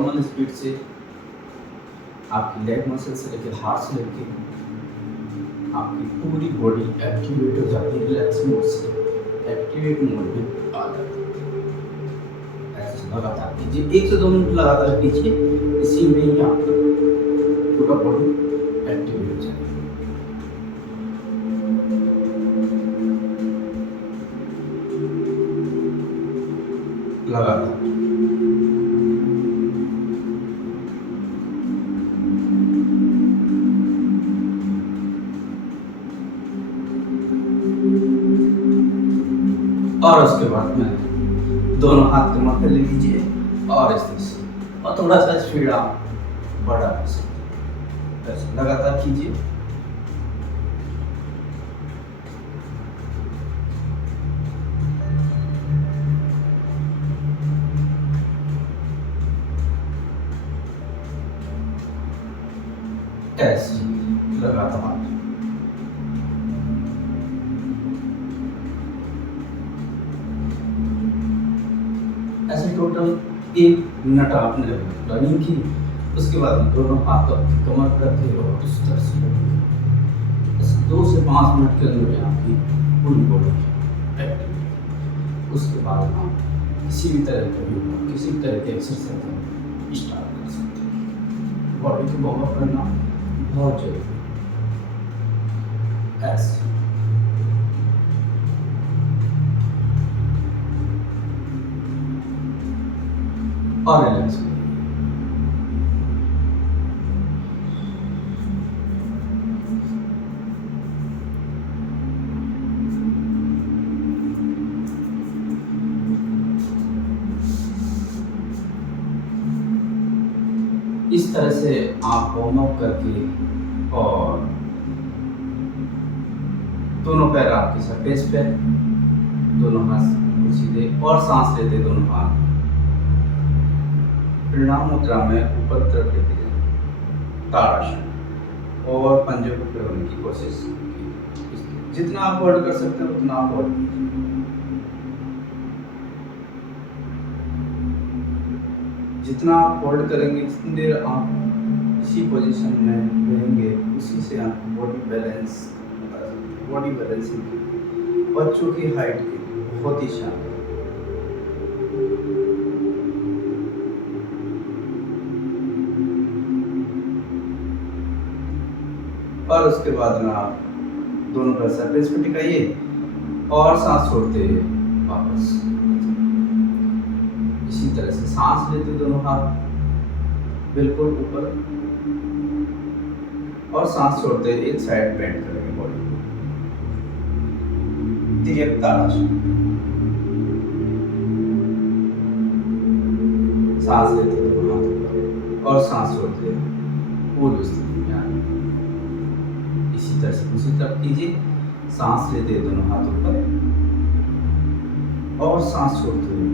Normal speed से आपकी leg muscle से लेकर हाथ से लेकर आपकी पूरी बॉडी एक्टिवेट हो जाती है, रिलैक्स मोड से एक्टिवेट मोड में आ जाती है। ऐसे लगातार कीजिए, 1 से 2 मिनट लगातार कीजिए, इसी में ही आपका पूरा बॉडी एक्टिवेट हो जाएगी। लगातार और उसके बाद में दोनों हाथ कमर पे ले लीजिए और इस तरह से, और थोड़ा सा स्पीड आप बढ़ा सकते हैं। लगातार कीजिए। ऐसे लगातार ऐसे टोटल 1 मिनट आपने रनिंग की। उसके बाद दोनों हाथ कमर पर रखे और इस तरह से ऐसे 2 से 5 मिनट के अंदर में आपकी पूरी बॉडी एक्टिव। उसके बाद हम किसी भी तरह का योग, किसी भी तरह के एक्सरसाइज स्टार्ट कर सकते हैं। बॉडी को वार्म अप करना बहुत जरूरी है। ऐसे और रिलैक्स करिए। इस तरह से आप वार्म अप करके और दोनों पैर आपके सरफेस पे, दोनों हाथ सीधे और सांस लेते दोनों हाथ प्रणाम मुद्रा में ऊपर तरफ लेके जाए, ताड़ासन, और पंजे को फैलाने की कोशिश कीजिए। जितना आप होल्ड कर सकते हैं उतना आप होल्ड कीजिए। जितना आप होल्ड करेंगे, जितनी देर आप इसी पोजीशन में रहेंगे, उसी से आप बॉडी बैलेंस बता सकते हैं। बॉडी बैलेंसिंग बच्चों की हाइट की बहुत ही शानदार। और उसके बाद में आप दोनों पैर सरफेस पे टिकाइए और सांस छोड़ते हुए वापस इसी तरह से सांस लेते दोनों हाथ बिल्कुल ऊपर और सांस छोड़ते हुए एक साइड बेंड करेंगे बॉडी को, तिर्यक ताड़ासन। सांस लेते दोनों हाथ ऊपर और सांस छोड़ते हुए पूर्व स्थिति में आए। इसी तरह से दूसरी तरफ कीजिए, सांस लेते हुए दोनों हाथ ऊपर और सांस छोड़ते हुए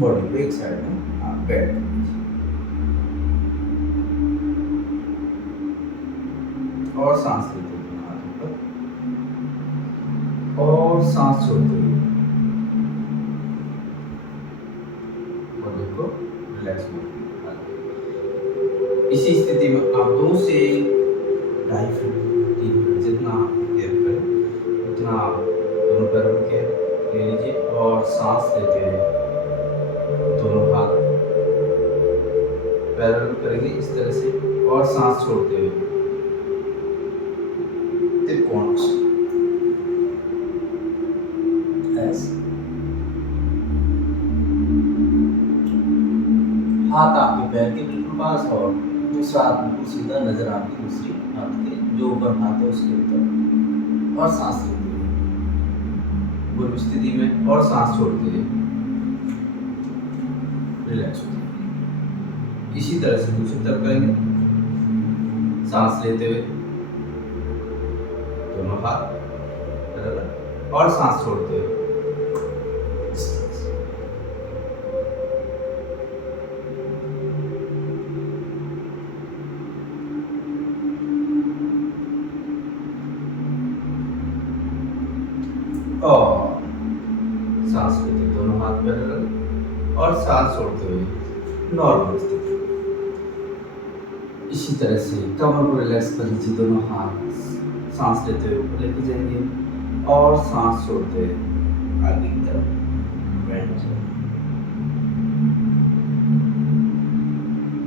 बॉडी को एक साइड में आप बैठ कीजिए और सांस लेते हुए दोनों हाथ ऊपर और सांस छोड़ते हुए बॉडी को रिलैक्स में। इसी स्थिति में आप 2 से 2.5 फीट 3 फीट जितना देर करें उतना आप दोनों पैरों के ले लीजिए और सांस लेते हुए दोनों हाथ पैरेलल करेंगे इस तरह से और सांस छोड़ते हुए त्रिकोणासन। ऐसे हाथ आपके पैर के बिल्कुल पास और दूसरा हाथ बिल्कुल सीधा नजर आपकी दूसरी हाथ के जो ऊपर हाथ है उसके ऊपर, और सांस लेते हुए पूर्व स्थिति में और सांस छोड़ते हुए रिलैक्स हो जाइए। इसी तरह से दूसरी तरफ करेंगे, सांस लेते हुए दोनों हाथ पैरेलल और सांस छोड़ते हुए इस तरह से। और सांस लेते दोनों हाथ पैरेलल और सांस छोड़ते हुए नॉर्मल स्थिति। इसी तरह से कमर को रिलैक्स कर लीजिए, दोनों हाथ सांस लेते हुए ऊपर लेके जाएंगे और सांस छोड़ते हुए आगे की तरफ बैठ जाएंगे।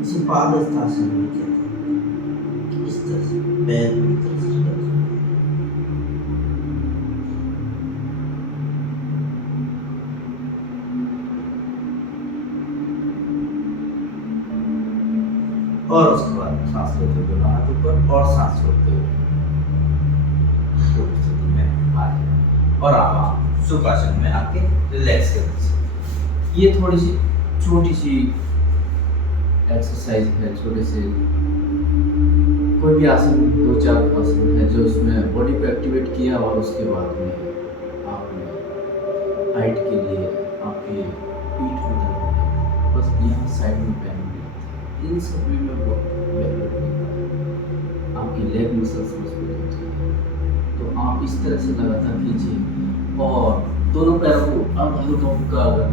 इसे पादहस्तासन में कहते हैं। इस तरह से पैर पूरी तरह से रिलैक्स हो जाएंगे। और उसके बाद सांस लेते हुए दोनों हाथ ऊपर और सांस छोड़ते हुए पूर्ण स्थिति में आ जाए और आप सुखासन में आके रिलैक्स कर दीजिए। ये थोड़ी सी छोटी सी एक्सरसाइज है, छोटे से कोई भी आसन, 2-4 आसन है जो उसमें बॉडी को एक्टिवेट किया और उसके बाद में आपने हाइट के लिए आपके पीठ में दर्द है, बस यहाँ साइड में पेन भी लगता है, इन सब में बहुत बेनिफिट मिलता है। आपकी लेग मसल्स मजबूत होती है। तो आप इस तरह से लगातार कीजिए और दोनों पैरों को अब हल्का फुल्का अगर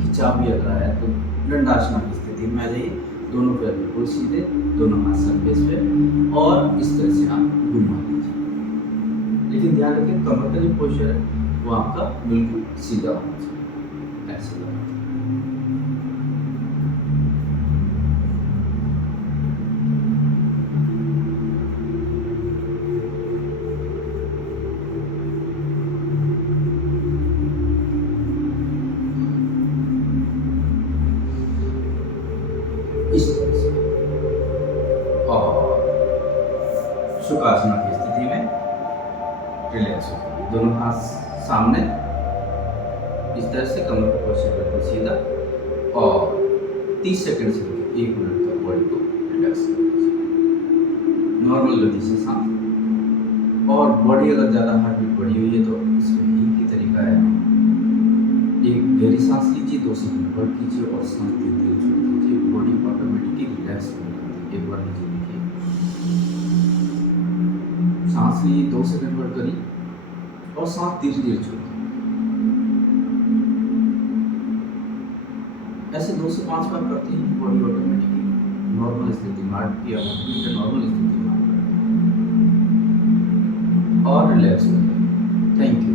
खिंचाव भी अगर आया तो दंडासना की स्थिति में आ जाइए, दोनों पैर बिल्कुल सीधे, दोनों हाथ सरफेस पे और इस तरह से आप घुमा दीजिए। लेकिन ध्यान रखें कमर का जो पोस्चर है वो आपका बिल्कुल सीधा होना चाहिए, ऐसे लगातार। इस तरह से और सुखासना की स्थिति में रिलैक्स होती है, दोनों हाथ सामने इस तरह से, कमर का पोस्चर बिल्कुल सीधा और 30 सेकंड से लेकर 1 मिनट तक बॉडी को रिलैक्स कर दीजिए, नॉर्मल गति से सांस। और बॉडी अगर ज़्यादा हार्टबीट बढ़ी हुई है तो इसमें एक ही तरीका है, एक गहरी सांस लीजिए, 2 सेकंड होल्ड कीजिए और सांस धीरे-धीरे छोड़ दीजिए, बॉडी ऑटोमेटिकली रिलैक्स होने लगती है। एक बार लीजिए, देखिए, सांस लिए, 2 सेकंड होल्ड करिए और सांस धीरे-धीरे छोड़िए। ऐसे 2 से 5 बार करते ही बॉडी ऑटोमेटिकली नॉर्मल स्थिति में, हार्ट की बीट नॉर्मल स्थिति में और रिलैक्स हो जाए। Thank you.